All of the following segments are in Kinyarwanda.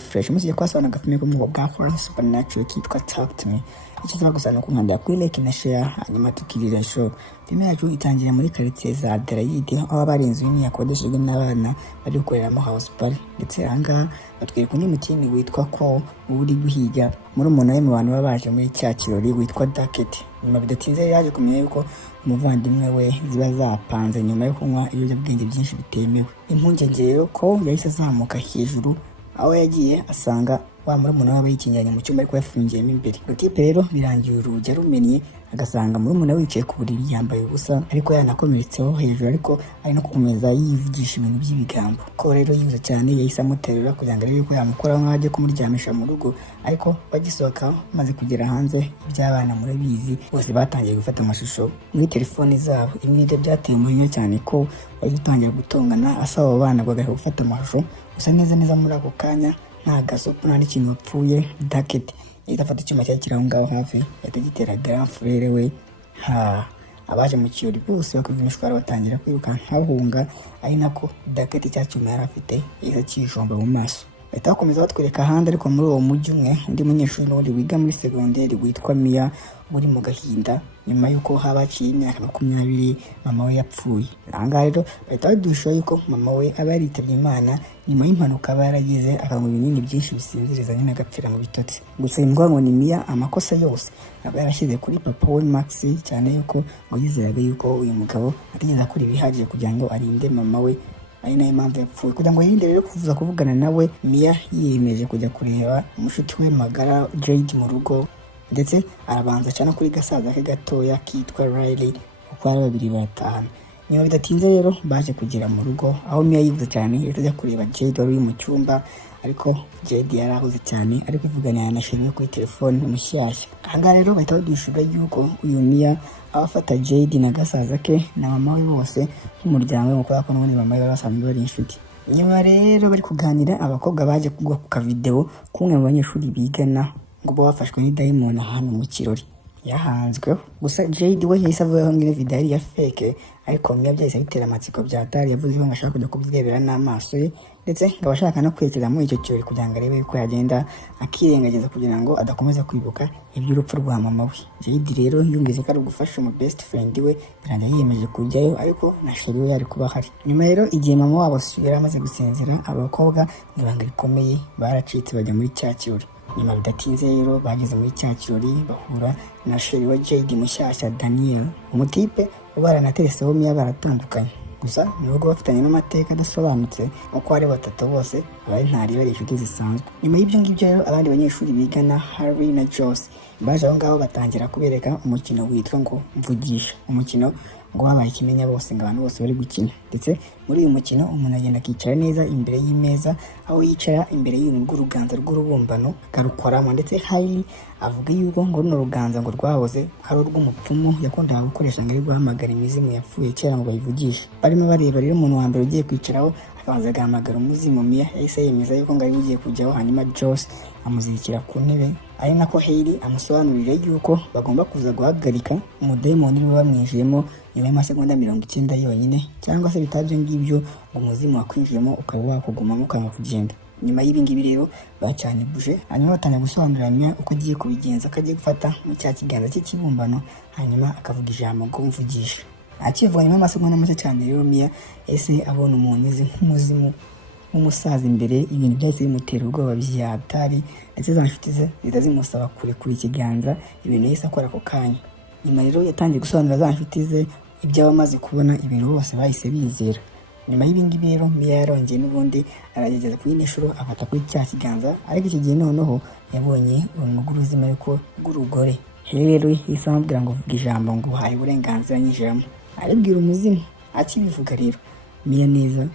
fresh musi kwasana gafilme ko mu bwa horror supernatural kitwa Talk to Me. Icyo tuba no kunkanda kuri like na share hanyuma tukirira show. Filme yacu itangira muri quartier za Adelaide aho abarinzi b'imwe yakodeshejwe n'abana bari gukorera mu house party, ndetse anga batwereka undi mutini witwa ko uri guhiga muri umuntu we mu bantu babaje muri cya kirori witwa Ducket. Nyuma bidatinze yaje kumenya yuko umuvandimwe we ziba zapanze nyuma yo kunywa ibiyobyabwenge byinshi bitemewe. Impungenge rero ko yahise azamuka hejuru aho yagiye asanga wa muri umuntu we yikinyanye mu cyumba ariko yafungiyemo imbere. Rutipe rero birangiye urugi arumennye agasanga muri umuntu wicaye ku buriri yambaye ubusa ariko yanakomeretseho hejuru, ariko ari no gukomeza yivugisha ibintu by'ibigambo. Ko rero yivuze cyane yahise amuterura kugira ngo arebe ko yamukora nk'aho agiye kumuryamisha mu rugo, ariko bagisohoka maze kugera hanze iby'abana murabizi bose batangiye gufata amashusho muri telefoni zabo. Ibi byateye umujinya cyane ko bari gutangira gutongana asaba abo bana bagahe gufata amashusho. Gusa neza muri ako kanya nta gasopo nta n'ikintu bapfuye Ducket yahise afata icyuma cyari kiri aho ngaho hafi yahita agitera grand frere we. Abaje mu kirori bose bakuva imishwara batangira kwirukanka bahunga, ari nako Ducket cya cyuma yari afite yahise akijomba mu maso. Bahita bakomeza batwereka ahandi, ariko muri uwo mujyi umwe undi munyeshuri n'undi wiga muri segonderi witwa Mia uri mu gahinda nyuma yuko habaciye imyaka 20 mama we yapfuye. Ahangaha rero bahita badusha yuko mama we aba yaritabye Imana nyuma y'impanuka aba yaragize akanywa ibinini byinshi bisinziriza nyine agapfira mu bitotsi. Gusa imbwa ngo ni Mia amakosa yose aba yarashyize kuri papa we Max, cyane yuko ngo yizeraga yuko uyu mugabo atigeze akora ibihagije kugira ngo arinde mama we, ari nayo mpamvu yapfuye. Kugira ngo yirinde rero kuvuza kuvugana nawe, Mia yiyemeje kujya kureba umushuti we magara Jade mu rugo, ndetse arabanza cyane kuri gasaza ke gatoya kitwa Riley uko ari babiri batahana. Nyuma bidatinze rero baje kugera mu rugo aho Mia yivuze cyane yahise ajya kureba Jade wari mu cyumba, ariko Jade yarahuze cyane ariko ivugana na sheri kuri telefone mushyashya. Ahangaha rero bahita badushuga yuko uyu Mia abafata Jade na gasaza ke na mama we bose nk'umuryango we, kuko n'ubundi mama we basanzwe bari inshuti. Nyuma rero bari kuganira abakobwa baje kugwa ku kavideo kumwe mu banyeshuri bigana ngo bafashwe n'idayimoni ahantu mu kirori yahanzweho. Gusa Jade we yahise avuga ngo video ya fake, ariko Mia byahise bitera amatsiko byatari. Yavuze ko ngashaka kujya kubyirebera n'amaso ye, ndetse ngo abashaka no kwekera muri icyo kirori kugira ngo arebe ko yagenda akirengagiza kugira ngo adakomeza kwibuka iby'urupfu rwa mama we. Jade rero yumvise ko ari gufasha mu best friend we, birangiye yiyemeje kujyayo, ariko na sheri we yari kuba hari. Nyuma rero igihe mama wabo yari amaze gusinzira, abakobwa n'ibanga rikomeye baracitse bajya muri cya kirori. Nyuma bidatinze rero bageze muri cya kirori bahura na sheri wa Jade mushyashya Daniel, umutipe ubaranatereseho Mia baratandukanye. Gusa nubwo bafitanye n'amateka adasobanutse uko ari batatu bose bari ntari bari inshuti zisanzwe. Nyuma y'ibyo ngibyo rero abandi banyeshuri bigana Harry na Joss baje aho ngaho batangira kubereka umukino witwa ngo mvugisha. Umukino ngo wabaye kimenya bose ngo abantu bose bari gukina, ndetse muri uyu mukino umuntu agenda akicara neza imbere y'imeza, aho yicara imbere y'uruganza rw'urubumbano akarukoramo. Ndetse Hailey avuga yuko ngo runo ruganza ngo rwahoze ari urw'umupfumu yakundaga gukoresha ngo ari guhamagara imizimu yapfuye kera ngo bayivugishe. Barimo bareba rero umuntu wa mbere ugiye kwicaraho akabanza agahamagara umuzimu. Mia yahise yemeza yuko ngo ari ugiye kujyaho, hanyuma Joss amuzirikira ku ntebe, ari nako Hailey amusobanurira yuko bagomba kuza guhagarika umudayimoni uri bamwijemo nyuma y'amasegonda 90 yonyine, cyangwa se bitabyo ngibyo ngo umuzimu wakwinjiyemo ukaba wakugumamo ukanga kugenda. Nyuma y'ibingibi rero bacanye buje, hanyuma batangira gusobanurira Mia uko agiye kubigenza, akagiye gufata mu cya kiganza cy'ikibumbano hanyuma akavuga ijambo ngo mvugisha. Akivuga nyuma y'amasegonda make cyane rero Mia ese abona umuntu umeze nk'umuzimu w'umusaza imbere, ibintu byose bimutera ubwoba byatari, ndetse za nshuti ze zita zimusaba kurekura ikiganza, ibintu yahise akora ako kanya. Nyuma rero yatangiye gusobanurira za nshuti ze ibyo abamaze kubona, ibintu bose bahise bizera. Nyuma y'ibingibi rero Mia yarongeye n'ubundi arageza ku yindi nshuro afata kuri cya kiganza, ariko icyo gihe noneho yabonye uruntu rw'ubuzima ariko rw'urugore. Rero yahise amubwira ngo vuga ijambo ngo uhaye uburenganzira nyinjiramo. Aribwira umuzimu. Akibivuga rero Mia neza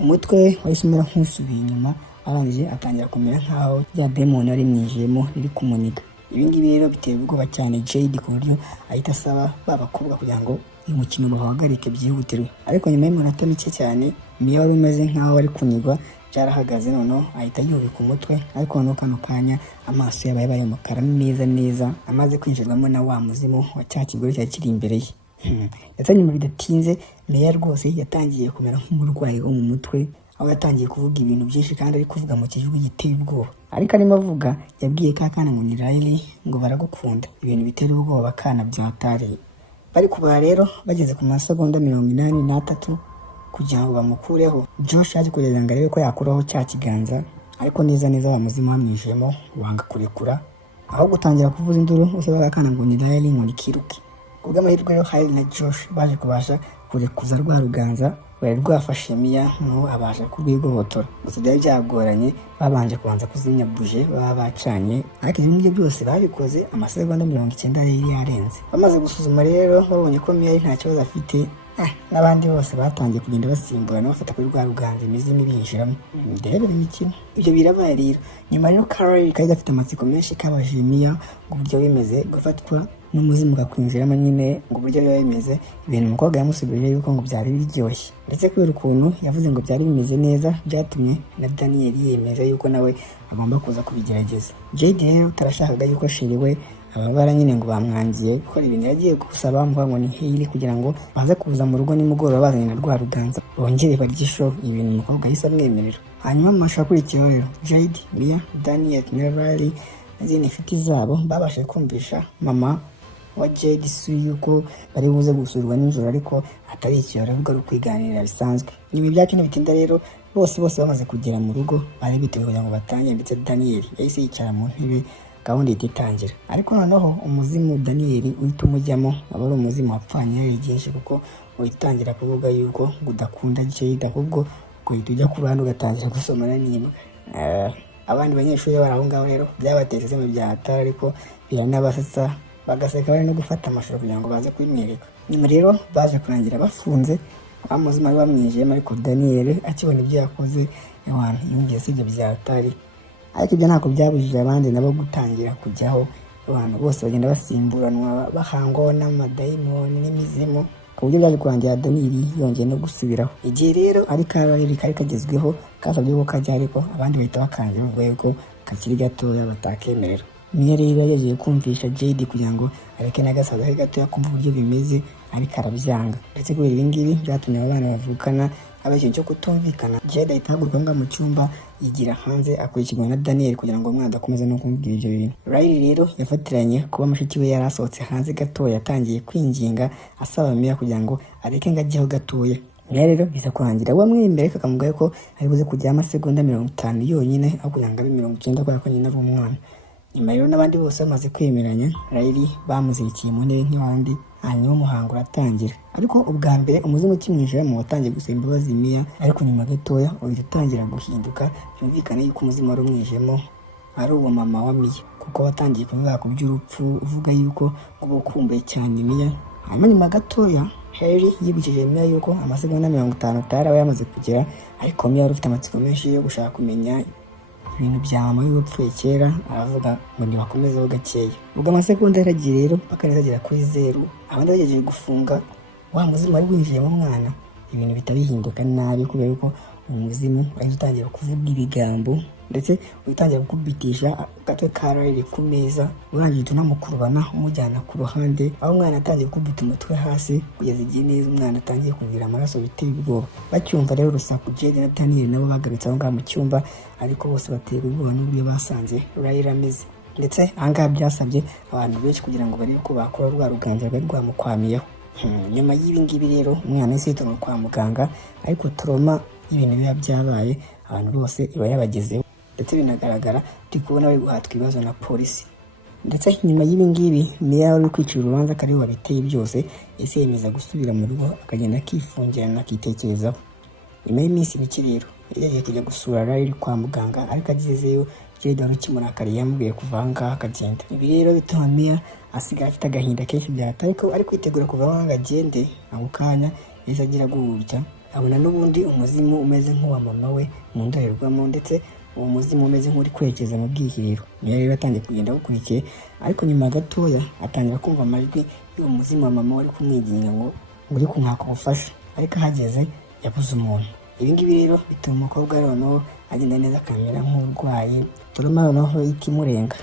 umutwe wahise umera nk'usubiye inyuma, arangije atangira kumera nk'aho rya demoni ari mwijemo riri kumuniga. Ibingibi rero biteye ubwoba cyane Jade ku buryo ahita asaba babakobwa kugira ngo uyu mukino bahagarike byihutirwe. Ariko nyuma y'iminota mike cyane Mia wari umeze nk'aho ari kunigwa byarahagaze, noneho ahita yubika umutwe, ariko noneho kano kanya amaso yabaye umukara neza amaze kwinjirwamo na wa muzimu wa cya kigore cyari kiri imbere ye. Ndetse nyuma bidatinze Mia rwose yatangiye kumera nk'umurwayi wo mu mutwe, aho yatangiye kuvuga ibintu byinshi kandi ari kuvuga mu kijwi giteye ubwoba. Ariko arimo avuga yabwiye ka kana ngo ni Riley ngo baragukunda, ibintu bitera ubwoba kana byatareye. Bari kubara rero bageze ku masegonda 83 kugira ngo bamukureho. Josh yaje kureba ngo arebe ko yakuraho cya kiganza, ariko neza wa muzimu wamwijemo wanga kurekura, aho gutangira kuvuza induru usaba akana ngo ni Riley ngo nikiruke. Kubw'amahirwe rero Hailey na Josh baje kubasha kurekuza rwa ruganza rwari rwafashe Mia no abasha kurwigobotora. Gusa byari byagoranye, babanje kubanza kuzimya buje baba bacanye, ariko ibyo byose babikoze amasegonda 90 yari yarenze. Bamaze gusuzuma rero babonye ko Mia nta kibazo afite, n'abandi bose batangiye kugenda basimburana bafata kuri rwa ruganza imizimu ibinjiramo. Ndebe imikino ibyo birabaye rero. Nyuma rero Carol kari gafite amatsiko menshi kabaje Mia ngo uburyo bimeze gufatwa n'umuzimu gakwinjiramo nyine ngo uburyo biba bimeze. Ibintu umukobwa yamusubirije yuko ngo byari biryoshye, ndetse kubera ukuntu yavuze ngo byari bimeze neza byatumye na Daniel yemeza yuko nawe agomba kuza kubigerageza. Jade rero tarashakaga yuko shiriwe ababara nyine ngo bamwangiye gukora ibintu yagiye gusaba ngo ni Hailey kugira ngo baze kuza mu rugo nimugoroba bazanye na rwa ruganza bongere baryisho. Ibintu umukobwa yahise amwemerera. Hanyuma amasha akurikiyeho rero Jade, Mia, Daniel na Riley n'izindi nshuti zabo babashe kumvisha mama wa Jade yuko bari buze gusurwa nijoro, ariko atari ikirori ahubwo ari ukwiganirira bisanzwe. Nyuma ibyacu n'ibitinda rero bose bamaze kugera mu rugo bari biteguye kugira ngo batange, ndetse Daniel yahise yicara mu ntebe gahunda ititangira. Ariko noneho umuzimu Daniel uhita umujyamo aba ari umuzimu wapfanye byinshi, kuko uhitangira kuvuga yuko udakunda Jade ahubwo uhita ujya ku ruhande ugatangira gusomana n'imbwa. Abandi banyeshuri bari aho ngaho rero byabateye isema byatara, ariko biranabasetsa bagaseka bari no gufata amashusho kugira ngo baze kwimwereka. Nyuma rero baje kurangira bafunze amuzimu ari bamwijemo, ariko Daniel akibona ibyo yakoze yumvise ibyo byatari. Ariko ibyo ntako byabujije abandi nabo gutangira kujyaho, abantu bose bagenda basimburanwa bahangwaho n'amadayimoni n'imizimu, ku buryo byaje kurangira Daniel yongeye no gusubiraho. Igihe rero ari Carol kari kagezweho kasabye ko kajya, ariko abandi bahita bakangira ubwo kakiri gatoya batakemerera. Mia rero yagiye kumvisha Jade kugira ngo areke n'agasaza ke gatoya kumva uburyo bimeze, ariko arabyanga. Ndetse kubera ibi ngibi byatumye abana bavukana abaje cyo kutumvikana. Jade ahita ahaguruka mu cyumba yigira hanze akurikirwa na Daniel kugira ngo umwana adakomeza no kumubwira ibyo bintu. Riley rero yafatiranye kuba mushiki we yari asohotse hanze gatoya, yatangiye kwinginga asaba Mia kugira ngo areke ngo ajyeho gatoya. Mia rero biza kurangira wamwembereka akamubwira ko ari buze kujya amasegonda 50 yonyine aho kugira ngo abe 90 kubera ko nyine ari umwana. Nyuma rero n'abandi bose bamaze kwemeranya, Riley bamuzirikiye mu ntebe nk'abandi, hanyuma umuhango uratangira. Ariko ubwa mbere umuzimu ukimwijira mu watangiye gusaba imbabazi Mia, ariko nyuma gatoya uhita utangira guhinduka. Byumvikane yuko umuzimu wari umwijemo ari uwo mama wa Mia, kuko watangiye kuvuga ku by'urupfu uvuga yuko ngo ukumbuye cyane Mia. Hanyuma nyuma gatoya Hailey yibukije Mia yuko amasegonda 50 aba yamaze kugera, ariko Mia yari ufite amatsiko menshi yo gushaka kumenya ibintu bya mama y'upfuye kera, aravuga ngo nibakomezeho gakeya. Ubwo amasegonda yaragiye rero bakanezagera kuri 0, abandi bagejeje gufunga wa muzimu wari winjiye mu mwana. Ibintu bitabihinduka nabi kubera ko umuzimu wari utangira kuvuga ibigambo, ndetse utangira gukubitisha gatwe Carol ku meza, urangije tunamukurubana umujyana ku ruhande, aho umwana atangiye gukubita umutwe hasi kugeza igihe neza umwana atangiye kugira amaraso biteye ubwoba. Bacyumva rero urusaku Jade na Daniel nabo bagarutse aho ngaho mu cyumba, ariko bose batera ubwoba n'uburyo basanze Riley ameze. Ndetse ahangaha byasabye abantu benshi kugira ngo barebe ko bakora rwa ruganza rwari rwamukwamiyeho. Nyuma y'ibi ngibi rero umwana wese yitonda kwa muganga, ariko trauma y'ibintu biba byabaye abantu bose iba yabagezeho, ndetse binagaragara turi kubona bari guhatwa ibibazo na polisi. Ndetse nyuma y'ibi ngibi Mia wari kwicira urubanza kari wabiteye byose ese yemeza gusubira mu rugo akagenda akifungirana akitekerezaho. Nyuma y'iminsi mike rero yagiye kujya gusura Riley kwa muganga, ariko agezeyo Jade wari ukimurakariye yamubwiye kuva aha ngaha akagenda. Ibi rero bituma Mia asigaye afite agahinda kenshi byata, ariko ari kwitegura kuva aho ngaho agende. Ako kanya yahise agira guhurya abona n'ubundi umuzimu umeze nk'uwa mama we mu ndorerwamo, ndetse uwo muzimu umeze nk'uri kwerekeza mu bwiherero. Mia rero atangiye kugenda agukurikiye, ariko nyuma gatoya atangira kumva amajwi y'uwo muzimu wa mama wari kumwiginga ngo uri kumwaka ubufasha, ariko ahageze yabuze umuntu. Ibi ngibi rero bituma umukobwa noneho agenda neza akamera nk'urwaye, turuma noneho ikimurenga.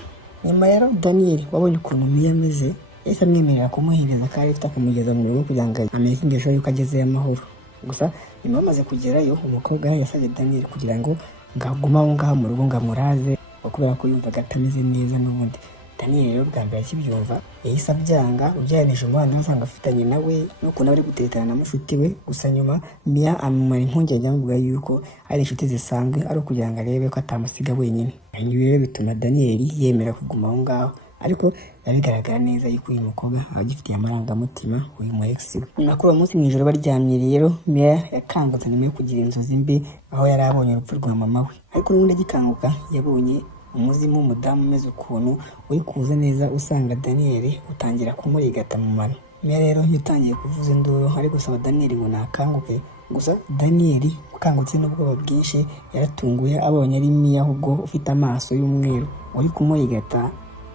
Nyuma ya Daniel wabonye ukuntu Mia ameze, yahise amwemerera kumuhereza kandi afite akamugeza mu rugo kugira ngo amenye yuko agezeyo amahoro. gusa nyuma bamaze kugerayo umukobwa yasabye Daniel kugira ngo ngaguma aho ngaho mu rugo ngamuraze kubera ko yumvaga atameze neza n'ubundi. Daniel rero bwa mbere akibyumva yahise abyanga ubyanisha umubano wasanga afitanye nawe n'ukuntu bari gutetana na mushuti we, gusa nyuma Mia amumara impungenge amuvuga yuko ari inshuti zisanzwe ari ukugira ngo arebe ko atamusiga wenyine. Ibi rero bituma Daniel yemera kuguma aho ngaho, ariko bigaragara neza yuko uyu mukobwa agifitiye amarangamutima uyu mu ex we. Nyuma kuri uwo munsi mu ijoro baryamye rero Mia yakangutse nyuma yo kugira inzozi mbi aho yari abonye urupfu rwa mama we, ariko n'ubundi agikanguka yabonye umuzimu w'umudamu umeze ukuntu uri kuza neza usanga Daniel utangira kumurigata mu mano. Mia rero yatangiye kuvuza induru ari gusaba Daniel ngo nakanguke, gusa Daniel ukangutse n'ubwoba bwinshi yaratunguye abonye ari Mia ahubwo ufite amaso y'umweru uri kumurigata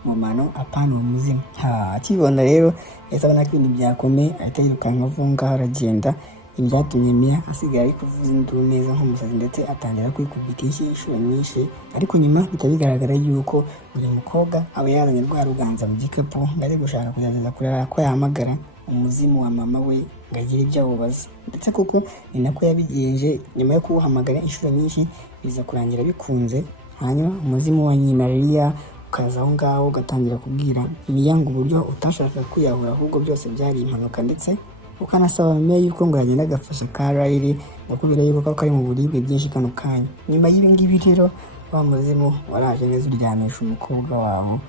mu mano apana uwo muzimu. Akibona rero yahise abona ko ibintu byakomeye ahita yirukanka avunga aragenda. Ibi byatumye Mia asigaye ari kuvuza induru neza nk'umusazi ndetse atangira kwikubita inshuro nyinshi, ariko nyuma bikaba bigaragara yuko uyu mukobwa aba yazanye rwa ruganza mu gikapu ngo ari gushaka kugerageza kureba ko yahamagara umuzimu wa mama we ngo agire ibyo awubaza, ndetse kuko ni nako yabigenje. Nyuma yo kuwuhamagara inshuro nyinshi biza kurangira bikunze, hanyuma umuzimu wa nyina Maria ukaza aho ngaho ugatangira kubwira Mia ngo uburyo utashaka kwiyahura ahubwo byose byari impanuka, ndetse ukanasaba Mia yuko ngo yagenda agafasha Riley ngo kubera yuko kari mu buribwe byinshi kano kanya. Nyuma y'ibingibi rero wa muzimu waraje neza uryamisha umukobwa wabo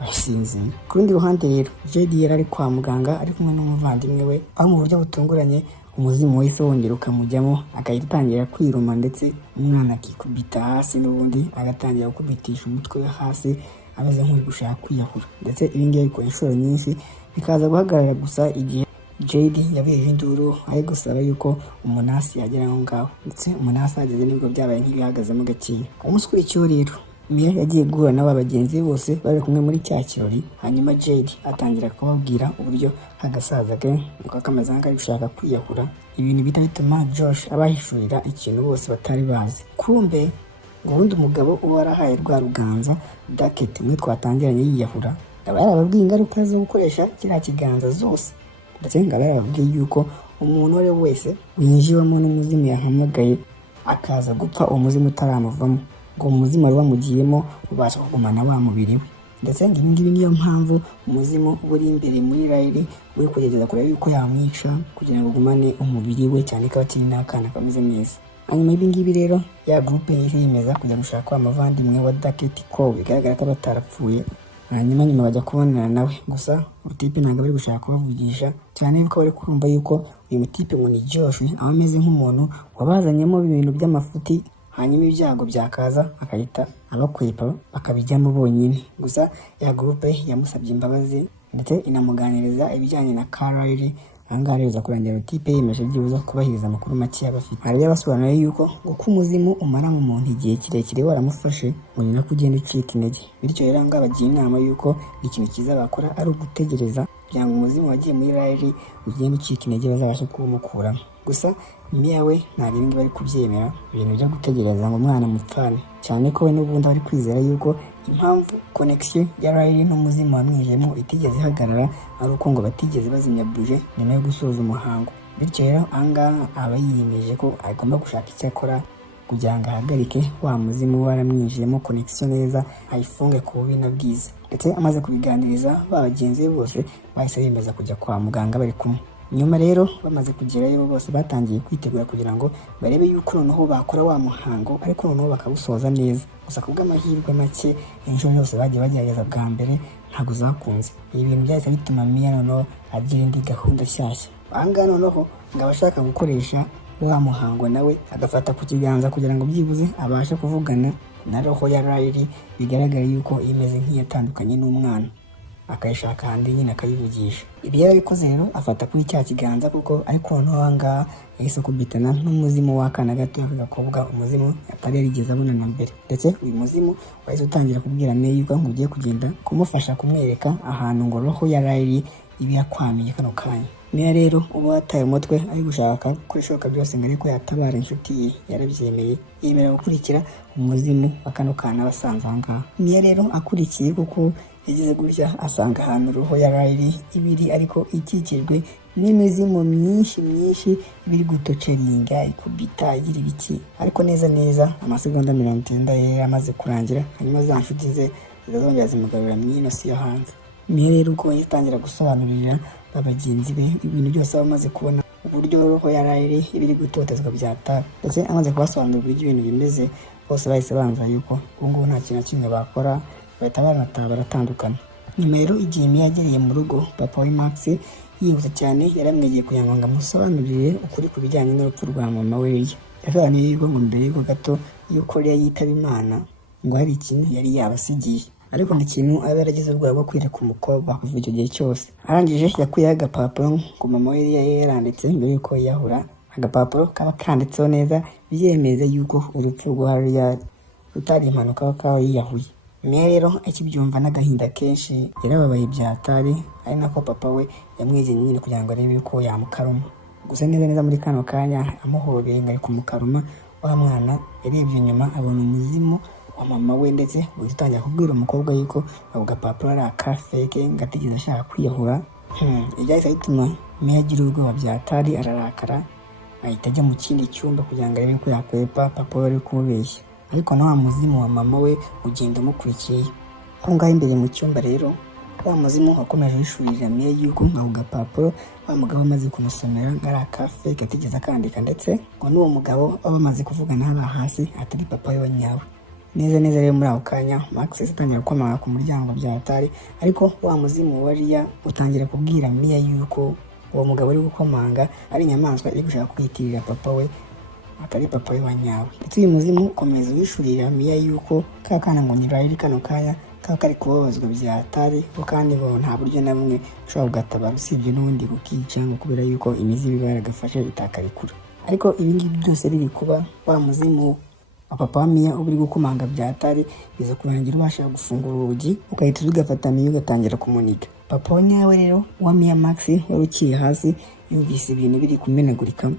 basinziye. Ku rundi ruhande rero Jade yari ari kwa muganga ari kumwe n'umuvandimwe we, aho mu buryo butunguranye umuzimu wahise wongera ukamujyamo agahita atangira kwiruma, ndetse umwana akikubita hasi n'ubundi agatangira gukubitisha umutwe we hasi ameze nk'uri gushaka kwiyahura, ndetse ibingibi abikora inshuro nyinshi bikaza guhagarara gusa igihe Jade yabeje induru ari gusaba yuko umunasi yagera aho ngaho, ndetse umunasi ageze nibwo byabaye nk'ibihagazemo gakeya. Umunsi ukurikiyeho rero Mia yagiye guhura n'aba bagenzi bose bari kumwe muri cya kirori, hanyuma Jade atangira kubabwira uburyo agasaza ke ngo kameze nk'akari gushaka kwiyahura, ibintu bita bituma Josh abahishurira ikintu bose batari bazi. Kumbe ubundi umugabo uba warahaye rwa ruganza Dacket mwe twatangiranye yiyahura aba yarababwiye ingaruka zo gukoresha kiriya kiganza zose, ndetse ngo aba yarababwiye yuko umuntu uwo ari we wese winjiwemo n'umuzimu yahamagaye akaza gupfa umuzimu utaramuvamo, ngo umuzimu wari wamugiyemo ubasha kugumana wa mubiri we, ndetse ngo ibingibi niyo mpamvu umuzimu uba uri imbere muri Riley uri kugerageza kureba yuko yamwica kugira ngo ugumane umubiri we, cyane ko akiri n'akana kameze neza. Hanyuma y'ibingibi rero ya groupe yiyemeza kujya gushaka umuvandimwe wa Dacket ko bigaragara ko batarapfuye, hanyuma nyuma bajya kubonana nawe, gusa utipe ntabwo bari gushaka kubavugisha cyane ko bari kumva yuko uyu mutipe ngo ni Josh aba ameze nk'umuntu wabazanyemo ibintu by'amafuti, hanyuma ibyago byakaza akahita abakwepa bakabijyamo bonyine. Gusa ya groupe yamusabye imbabazi ndetse inamuganiriza ibijyanye na Riley. Ahangaha rero kurangira utipe yemeje byibuza kubahiriza amakuru make y'abafite. Hari yabasobanura yuko uko umuzimu umara mu muntu igihe kirekire waramufashe ngo nyina kugenda ucika intege, bityo rero ngo abagira inama yuko ikintu cyiza bakora ari ugutegereza kugira ngo umuzimu wagiye muri Riley ugende ucika intege bazabashe kuwumukuramo. Gusa Mia we ntabwo ibingibi bari kubyemera, ibintu byo gutegereza ngo umwana mupfane, cyane ko we n'ubundi bari kwizera yuko impamvu connection ya Riley n'umuzimu wamwijemo itigeze ihagarara ari uko ngo batigeze bazimya buje nyuma yo gusoza umuhango. Bityo rero ahangaha aba yiyemeje ko agomba gushaka icyo akora kugira ngo ahagarike wa muzimu waramwijemo connection neza, ayifunge ku bubi na bwiza. Ndetse amaze kubiganiriza ba bagenzi be bose bahise bemeza kujya kwa muganga bari kumwe. Nyuma rero bamaze kugerayo bose batangiye kwitegura kugira ngo barebe yuko noneho bakora wa muhango, ariko noneho bakawusoza neza. Gusa kubw'amahirwe make inshuro yose bagiye bagerageza bwa mbere ntabwo zakunze. Ibi bintu byahise bituma Mia noneho agira indi gahunda nshyashya. Ahangaha noneho ngo abashaka gukoresha wa muhango nawe agafata ku kiganza kugira ngo byibuze abashe kuvugana na roho ya Riley, bigaragara yuko imeze nk'iyatandukanye n'umwana, akayishaka ahandi nyine akayivugisha. Ibi yarabikoze rero afata kuri cya kiganza kuko ariko noneho ahangaha yahise kubitana n'umuzimu w'akana gato k'agakobwa, umuzimu atari yarigeze abonana mbere. Ndetse uyu muzimu wahise utangira kubwira Mia yuko ngo ugiye kugenda kumufasha kumwereka ahantu ngo roho ya Riley ibi yakwamiye kano kanya. Mia rero ubu wataye umutwe ari gushaka gukora ishoboka byose ngo ariko yatabara inshuti ye, yarabyemeye yemera gukurikira umuzimu wa kano kana basanze ahangaha. Mia rero akurikiye kuko yagize gutya asanga ahantu roho ya Riley ibiri ariko ikikijwe n'imizimu myinshi biri gutoceringa ikubita igira ibiki, ariko neza amasegonda 90 ye yamaze kurangira, hanyuma za nshuti ze zizongera zimugarura mwino si yo hanze. Mia rero ubwo yatangira gusobanurira bagenzi be ibintu byose bamaze kubona uburyo roho ya Riley ibiri gutotezwa byatari, ndetse amaze kubasobanurira uburyo ibintu bimeze, bose bahise banza yuko ubungubu nta kintu kimwe bakora, bahita banataha baratandukana. Nyuma rero igihe Mia yagereye mu rugo, papa we Max yihuse cyane yaramwegeye kugira ngo amusobanurire ukuri ku bijyanye n'urupfu rwa mama we Leah. Yasobanuye yuko ngo mbere y'uko gato yuko Leah yitaba Imana ngo hari ikintu yari yabasigiye, ariko ni ikintu aba yaragize ubwoba bwo kwereka umukobwa kuva icyo gihe cyose. Arangije yakuyeho agapapuro ngo mama we Leah yaranditse mbere y'uko yiyahura. Agapapuro kaba kanditseho neza byemeza yuko urupfu rwa Leah rutari impanuka akaba yiyahuye. Mia rero akibyumva n'agahinda kenshi yarababaye byatari, ari nako papa we yamwizeye nyine kugira ngo arebe yuko yamukaruma. Gusa neza muri kano kanya amuhobeye ngo ari kumukaruma, wa mwana yarebye inyuma abona umuzimu wa mama we, ndetse ugitangira kubwira umukobwa yuko ako gapapuro ari akafeke ngo atigeze ashaka kwiyahura. Ibyahise bituma Mia agira ubwoba byatari, ararakara ahita ajya mu kindi cyumba kugira ngo arebe ko yakwepa papa we ari kumubeshya, ariko na wa muzimu wa mama we ugenda umukurikiye. Aho ngaho imbere mu cyumba rero wa muzimu wakomeje yishurira Mia yuko ako gapapuro wa mugabo amaze kumusomera ngari akafeke atigeze akandika, ndetse ngo n'uwo mugabo baba bamaze kuvugana hariya hasi atari papa we wa nyawe. Neza rero muri ako kanya Max atangira gukomanga ku muryango byatari, ariko wa muzimu wa Leah utangira kubwira Mia yuko uwo mugabo uri gukomanga ari inyamaswa iri gushaka kwitirira papa we atari papa we wa nyawe. Ndetse uyu muzimu ukomeza wishurira Mia yuko ka kana ngo ni Riley kano kanya kaba kari kubabazwa byatari, ko kandi ngo nta buryo na bumwe ushobora kugatabara usibye n'ubundi kukica, ngo kubera yuko imizimu iba yaragafashe itakarikura. Ariko ibingibi byose biri kuba, wa muzimu wa papa wa Mia uri gukomanga byatari biza kurangira ubasha gufungura urugi, ugahita ugafata Mia ugatangira kumuniga. Papa wa nyawe rero wa Mia Max wari ukiri hasi yumvise ibintu biri kumenagurika,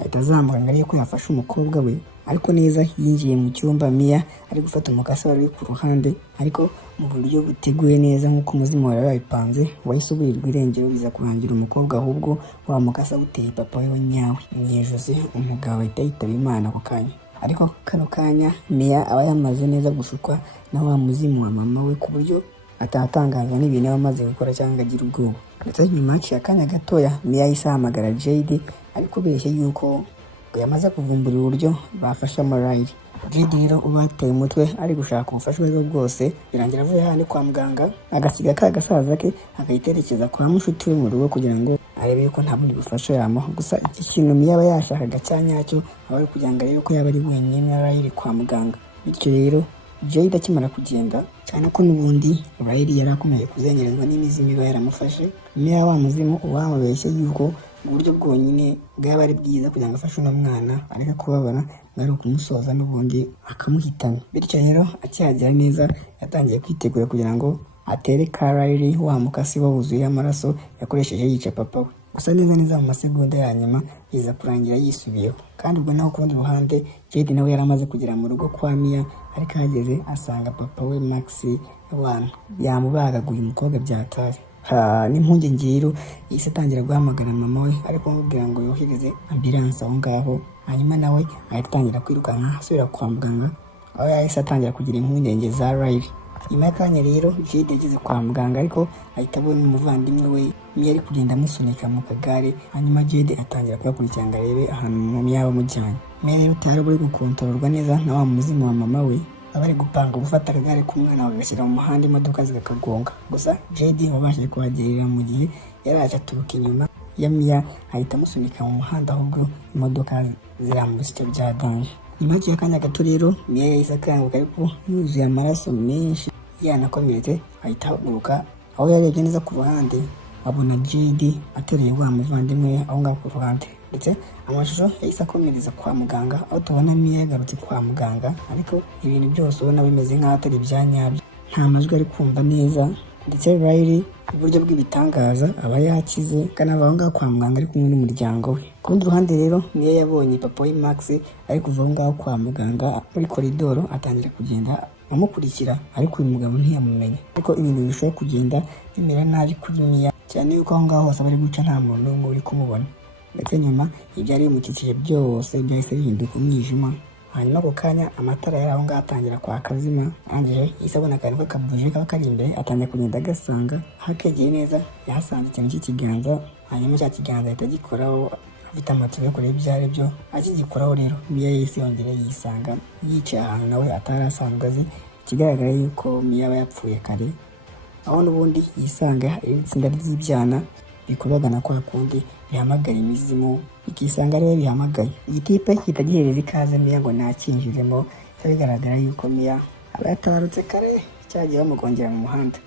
ahita azamuka ngo arebe ko yafashe umukobwa we, ariko neza yinjiye mu cyumba Mia ari gufata umukasi wari ku ruhande, ariko mu buryo buteguye neza nk'uko umuzimu wari wabipanze, wahise uburirwa irengero biza kurangira umukobwa ahubwo wa mukasi awuteye papa we wa nyawe mu ijosi, umugabo ahita yitaba Imana ako kanya. Ariko kano kanya Mia aba yamaze neza gushukwa na wa muzimu wa mama we ku buryo atatangazwa n'ibintu aba amaze gukora cyangwa agira ubwoba. Ndetse nyuma haciye akanya gatoya Mia yahise ahamagara Jade ari kubeshya yuko ngo yamaze kuvumbura uburyo bafashamo Riley. Jade rero uba yateye umutwe ari gushaka ubufasha bwe bwose, birangira avuye hano kwa muganga agasiga ka gasaza ke akayiterekeza kwa mushuti we mu rugo kugira ngo arebe yuko nta bundi bufasha yamuha. Gusa iki kintu Mia aba yashakaga cyanyacyo aba ari kugira ngo arebe ko yaba ari wenyine Riley kwa muganga. Bityo rero Jade akimara kugenda, cyane ko n'ubundi Riley yari akomeye kuzengerezwa n'imizimu iba yaramufashe, Mia wa muzimu uwamubeshye yuko uburyo bwonyine bwaba ari bwiza kugira ngo afashe uno mwana areke kubabara ngari ukumusoza n'ubundi akamuhitana. Bityo rero akihagera neza yatangiye kwitegura kugira ngo atere ka Riley wa mukasi wuzuye amaraso yakoresheje yica papa we. Gusa neza mu masegonda ya nyuma biza kurangira yisubiyeho, kandi ubwo naho ku rundi ruhande Jade nawe yari amaze kugera mu rugo kwa Mia, ariko ahageze asanga papa we Max yamubagaguye umukobwa byatari. N'impungenge rero yahise atangira guhamagara mama we ariko amubwira ngo yohereze ambulance aho ngaho, hanyuma nawe ahita atangira kwirukanka asubira kwa muganga, aho yahise atangira kugira impungenge za Riley. Nyuma y'akanya rero Jade yageze kwa muganga, ariko ahita abona umuvandimwe we Mia ari kugenda amusunika mu kagare, hanyuma Jade atangira kuyakurikirana ngo arebe ahantu Mia yaba amujyanye. Mia rero utari buri gukontororwa neza na wa muzimu wa mama we, abari gupanga gufata akagare k'umwana bagashyira mu muhanda imodoka zigakagonga. Gusa Jade wabashije kuhagerera mu gihe yaraje aturuka inyuma ya Mia ahita amusunika mu muhanda, ahubwo imodoka ziramubisya bya danje. Nyuma y'akanya gato rero Mia yahise akanguka ariko yuzuye amaraso menshi yanakomeretse, ahita ahaguruka. Aho yarebye neza ku ruhande abona Jade atereye wa muvandimwe aho ngaho ku ruhande, ndetse amashusho yahise akomereza kwa muganga, aho tubona Mia yagarutse kwa muganga, ariko ibintu byose ubona bimeze nk'aho atari ibya nyabyo, nta majwi ari kumva neza, ndetse Riley uburyo bw'ibitangaza aba yakize kandi aba aho ngaho kwa muganga ari kumwe n'umuryango we. Ku rundi ruhande rero Mia yabonye papa we Max ari kuva aho ngaho kwa muganga muri koridoro, atangira kugenda amukurikira, ariko uyu mugabo ntiyamumenya. Ariko ibintu bishobora kugenda bimera nabi kuri Mia cyane yuko aho ngaho hose bari guca nta muntu n'umwe uri kumubona. Ndetse nyuma ibyari bimukikije byose byahise bihinduka umwijima. Hanyuma ako kanya amatara yari aho ngaho atangira kwaka azima. Arangije yahise abona akantu k'akabuje kaba kari imbere, atangira kugenda agasanga. Hakegeye neza yahasanze ikintu cy'ikiganza, hanyuma cya kiganza ahita agikoraho afite amatsiko yo kureba ibyo ari byo. Akigikoraho rero Mia yahise yongera yisanga yicaye ahantu nawe atari asanzwe azi. Ikigaragara yuko Mia aba yapfuye kare, aho n'ubundi yisanga iri tsinda ry'ibyana bikubagana kwa kundi bihamagara imizimu, ikisanga rero bihamagaye. Iyi tipe ihita gihereza ikaze Mia ngo nakinjiremo. Bigaragara yuko Mia aba yatabarutse kare cyagiye bamugongera mu muhanda.